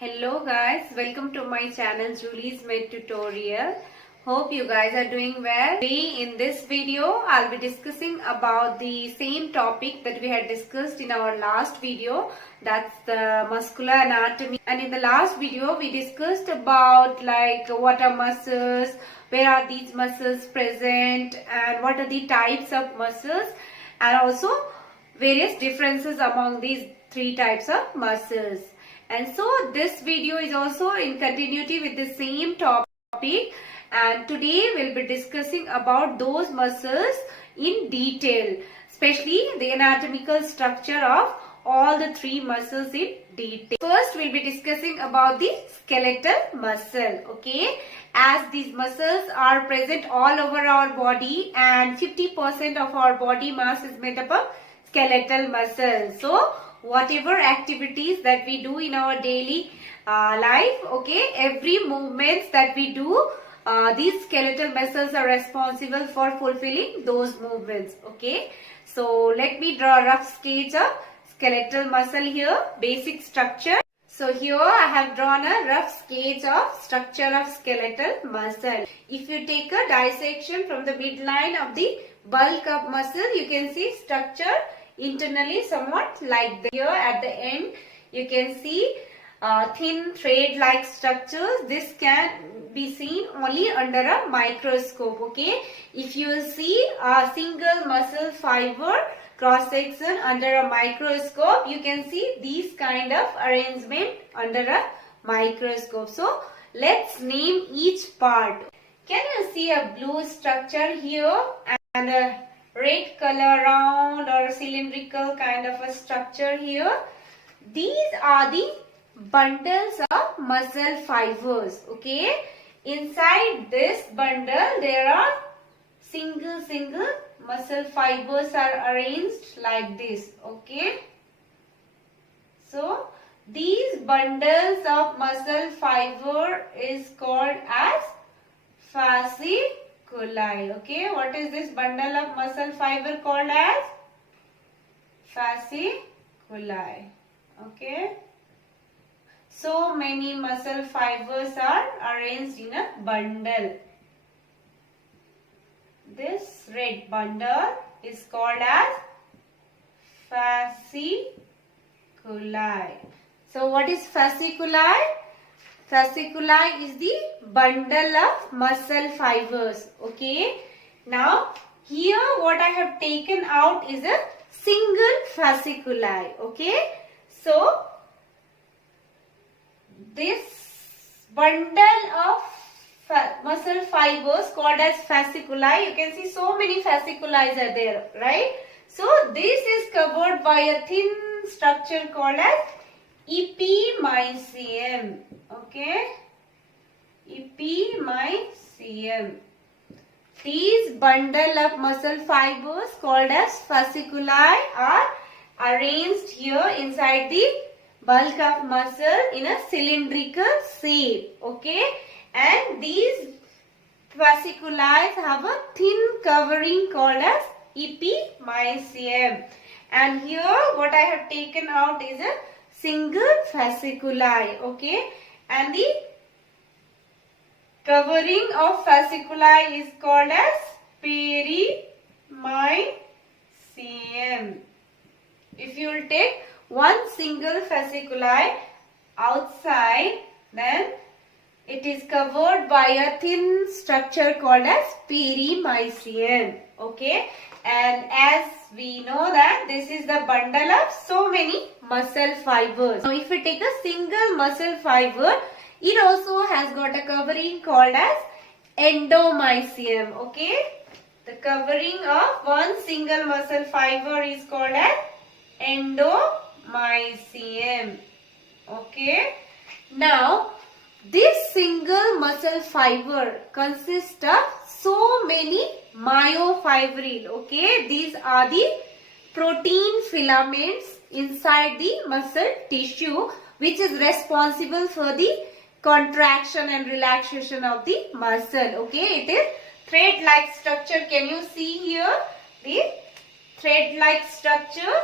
Hello guys, welcome to my channel Julie's Med Tutorial. Hope you guys are doing well. Today in this video I'll be discussing about the same topic that we had discussed in our last video, that's the muscular anatomy. And in the last video we discussed about what are muscles, where are these muscles present, and what are the types of muscles, and also various differences among these three types of muscles. And so this video is also in continuity with the same topic, and today we'll be discussing about those muscles in detail, especially the anatomical structure of all the three muscles in detail. First we'll be discussing about the skeletal muscle, okay, as these muscles are present all over our body and 50% of our body mass is made up of skeletal muscle. So whatever activities that we do in our daily life, okay, every movements that we do, these skeletal muscles are responsible for fulfilling those movements, okay. So let me draw a rough sketch of skeletal muscle here, basic structure. So here I have drawn a rough sketch of structure of skeletal muscle. If you take a dissection from the midline of the bulk of muscle, you can see structure internally somewhat like that. Here at the end you can see thin thread like structures. This can be seen only under a microscope, okay. If you see a single muscle fiber cross section under a microscope, you can see these kind of arrangement under a microscope. So let's name each part. Can you see a blue structure here and a red color round or cylindrical kind of a structure here? These are the bundles of muscle fibers, okay. Inside this bundle there are single muscle fibers are arranged like this, okay. So these bundles of muscle fiber is called as fasciculi, okay. What is this bundle of muscle fiber called as? Fasciculi, okay. So many muscle fibers are arranged in a bundle. This red bundle is called as fasciculi. So what is fasciculi? Fasciculi is the bundle of muscle fibers, okay. Now here what I have taken out is a single fasciculi, okay. So this bundle of muscle fibers called as fasciculi, you can see so many fasciculi are there, right. So this is covered by a thin structure called as epimysium, okay. Epimysium. These bundle of muscle fibers called as fasciculi are arranged here inside the bulk of muscle in a cylindrical shape, okay. And these fasciculi have a thin covering called as epimysium. And here what I have taken out is a single fasciculi, okay. And the covering of fasciculi is called as perimysium. If you will take one single fasciculi outside, then it is covered by a thin structure called as perimysium, okay. And as we know that this is the bundle of so many muscle fibers. Now if we take a single muscle fiber, it also has got a covering called as endomysium, okay. The covering of one single muscle fiber is called as endomysium, okay. Now this single muscle fiber consists of so many myofibril, okay. These are the protein filaments inside the muscle tissue which is responsible for the contraction and relaxation of the muscle, okay. It is thread-like structure. Can you see here the thread-like structure?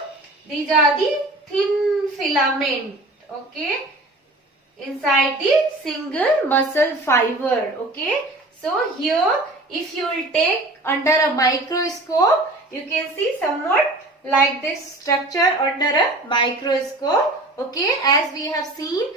These are the thin filament, okay. inside the single muscle fiber. Okay, so here if you will take under a microscope, you can see somewhat like this structure under a microscope. Okay, as we have seen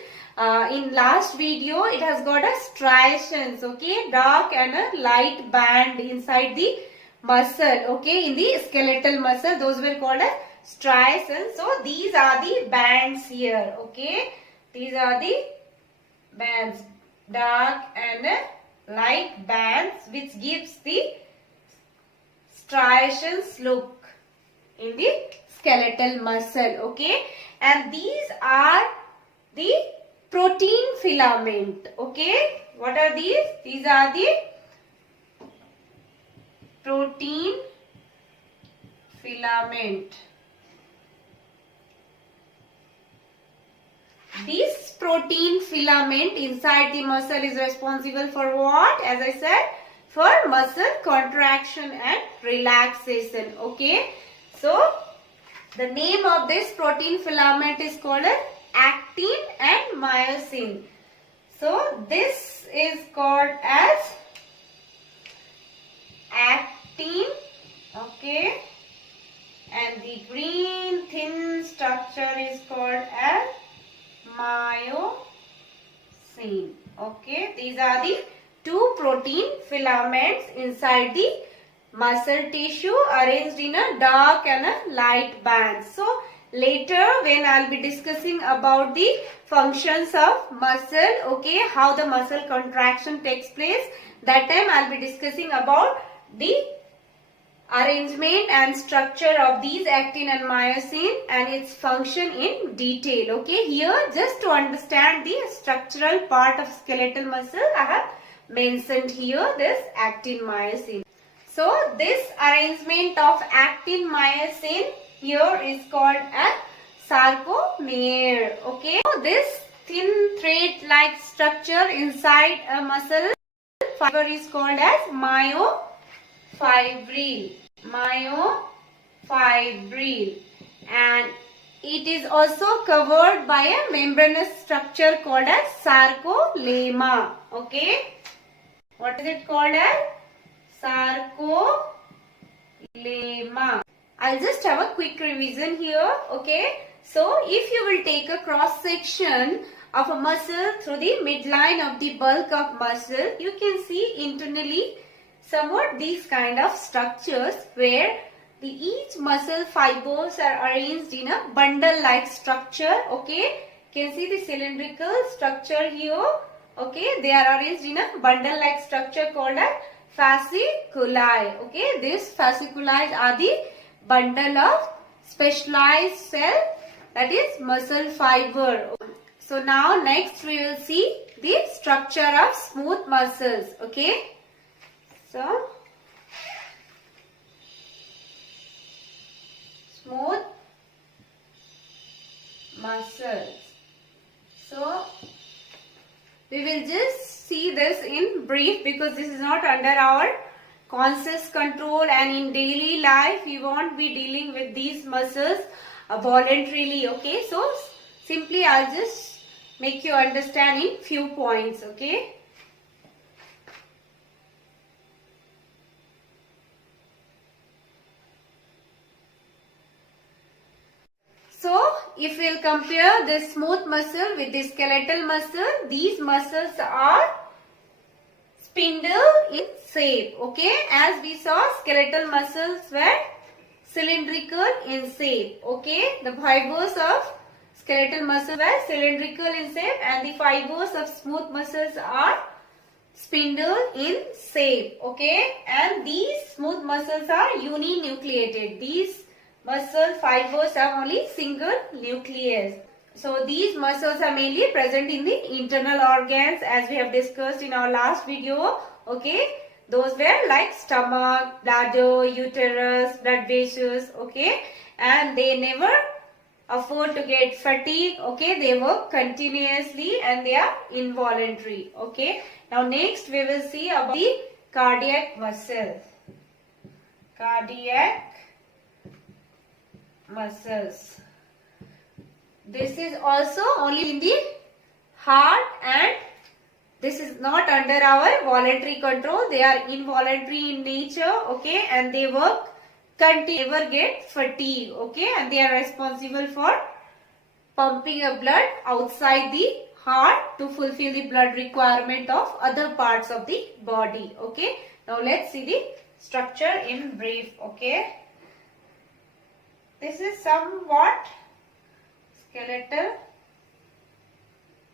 in last video, it has got a striations, okay, dark and a light band inside the muscle, okay, in the skeletal muscle. Those were called as striations. So these are the bands here, okay. These are the bands, dark and light bands, which gives the striations look in the skeletal muscle, okay. And these are the protein filament, okay. What are these? These are the protein filament. This protein filament inside the muscle is responsible for what? As I said, for muscle contraction and relaxation, okay. So the name of this protein filament is called actin and myosin. So this is called as actin, okay, and the green thin structure is called as myosin, okay. These are the two protein filaments inside the muscle tissue, arranged in a dark and a light band. So later when I'll be discussing about the functions of muscle, okay, how the muscle contraction takes place, that time I'll be discussing about the arrangement and structure of these actin and myosin and its function in detail, okay. Here just to understand the structural part of skeletal muscle, I have mentioned here this actin myosin. So this arrangement of actin myosin here is called as sarcomere, okay. So this thin thread like structure inside a muscle fiber is called as myofibril, and it is also covered by a membranous structure called as sarcolemma, okay. What is it called as? Sarcolemma. I'll just have a quick revision here, okay. So if you will take a cross section of a muscle through the midline of the bulk of muscle, you can see internally somewhat these kind of structures where each muscle fibers are arranged in a bundle like structure, okay. You can see the cylindrical structure here, okay. They are arranged in a bundle like structure called as fasciculi, okay. These fasciculi are the bundle of specialized cell, that is muscle fiber. So now next we will see the structure of smooth muscles, okay. So smooth muscles. So we will just see this in brief because this is not under our conscious control, and in daily life we won't be dealing with these muscles voluntarily, okay. So simply I'll just make you understand in few points, okay. So if we'll compare this smooth muscle with the skeletal muscle, these muscles are spindle in shape, okay. As we saw, skeletal muscles were cylindrical in shape, okay. The fibers of skeletal muscles were cylindrical in shape and the fibers of smooth muscles are spindle in shape, okay. And these smooth muscles are uninucleated. These muscle fibers have only single nucleus. So these muscles are mainly present in the internal organs, as we have discussed in our last video, okay. Those were like stomach, bladder, uterus, blood vessels, okay. And they never afford to get fatigue, okay. They work continuously and they are involuntary, okay. Now next we will see about the cardiac muscles. Cardiac muscles. This is also only in the heart, and this is not under our voluntary control. They are involuntary in nature, okay, and they work continuously, never get fatigue, okay, and they are responsible for pumping a blood outside the heart to fulfill the blood requirement of other parts of the body, okay. Now let's see the structure in brief, okay. This is somewhat skeletal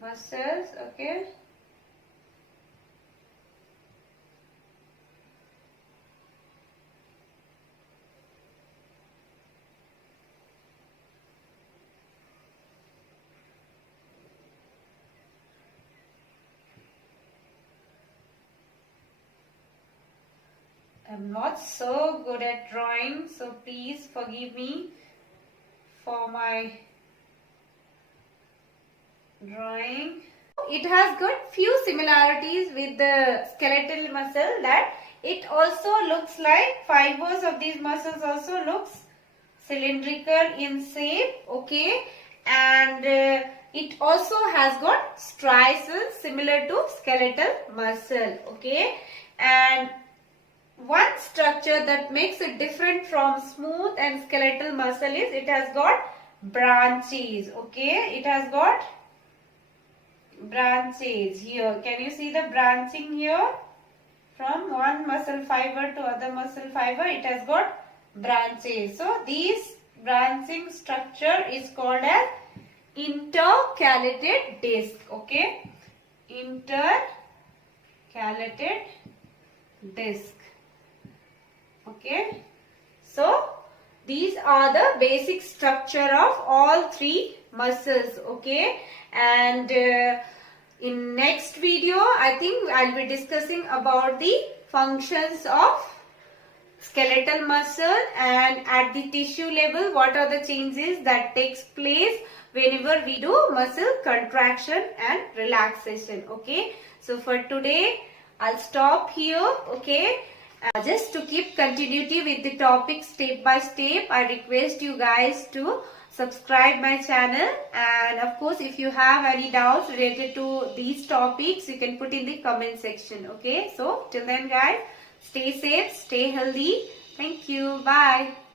muscles, okay. I'm not so good at drawing, so please forgive me for my drawing. It has got few similarities with the skeletal muscle, that it also looks like fibers of these muscles also looks cylindrical in shape, okay, and it also has got striations similar to skeletal muscle, okay, and one structure that makes it different from smooth and skeletal muscle is it has got branches, okay, it has got branches here. Can you see the branching here? From one muscle fiber to other muscle fiber, it has got branches. So this branching structure is called as intercalated disc, okay, intercalated disc, okay. So these are the basic structure of all three muscles, okay, and in next video I think I'll be discussing about the functions of skeletal muscle, and at the tissue level what are the changes that takes place whenever we do muscle contraction and relaxation, okay. So for today I'll stop here, okay. Just to keep continuity with the topic step by step, I request you guys to subscribe my channel, and of course if you have any doubts related to these topics you can put in the comment section, okay. So till then guys, stay safe, stay healthy. Thank you. Bye.